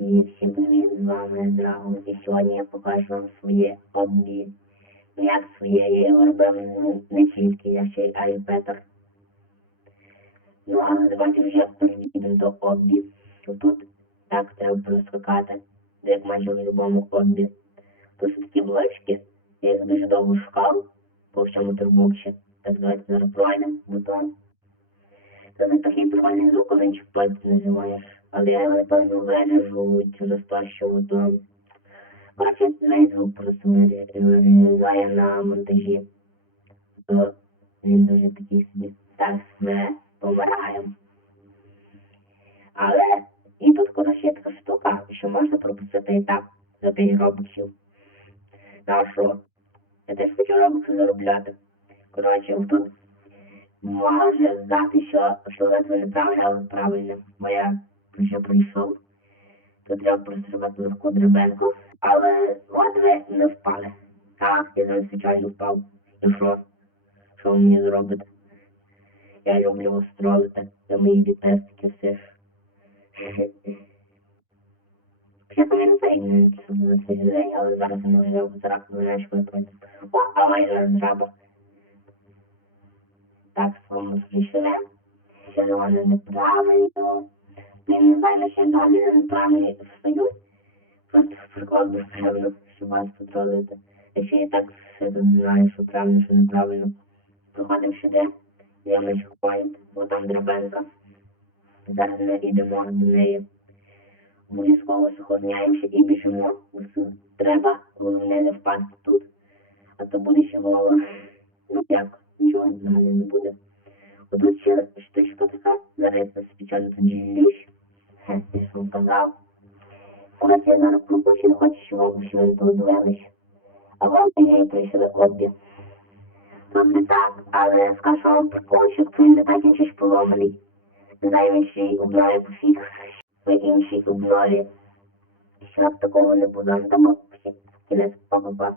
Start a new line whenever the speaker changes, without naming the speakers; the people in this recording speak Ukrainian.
Всім привіт, з вами Драгон. І сьогодні я покажу вам своє хобі. Ну як своє, я його робив ну, не тільки, я ще й Арі Петер. Ну, але давайте вже перейдемо до хобі. Тут так треба проскакати, як майже в будь-якому хобі. Тут такі блочки, я їх дуже довго шукав по всьому турбоксі. Так давайте зараз пройдемо бутон. Це такий прикольний звук, коли чіпать називаєш. Але я напевно виріжу через те, що бутон. Коротше, цей звук просто вирізає на монтажі. То він дуже такий собі. Так, ми помираємо. Але і тут, коротше, така штука, що можна пропустити і так за 5 робоксів. На що? Я теж хочу робокси заробляти. Коротше, тут може здати, що, що ледве неправильно, але правильно. Бо я вже прийшов. Просто зробити легку драбинку. Але от не впали. Так, я зараз звичайно впав. І що? Що ви мені зробите? Я люблю вас тролити. Це мої підписники все ж. Спочатку я не знаю, цей день, але зараз я вже зараз знаєш, коли пройде. О, давай зараз жаба. Так, своєму прийшли. Червоне неправильно. Не знаю, на що далі неправильно встаю. Просто безправильно, щоб вас потролити. Якщо я так все тут знаю, що правильно, що неправильно. Проходимо сюди, я чекпоінт, бо там драбинка. Зараз ми йдемо до неї. Обов'язково сохраняємося і біжимо. Треба, головне не впасти тут. А то буде ще голова. Ну як, нічого взагалі не буде. Отут ще штучка така, зараз я спеціально тут ділюсь. Хе, я. Коротше, я зараз пропущу, хочу, щоб ви подивились. А вам я прийшли обі. Ну не так, але скажу вам прикольчик, він не так інший поломаний. Найменшій обнові пофіг в іншій обнові. Щоб такого не було, тому всі кінець па-па-па.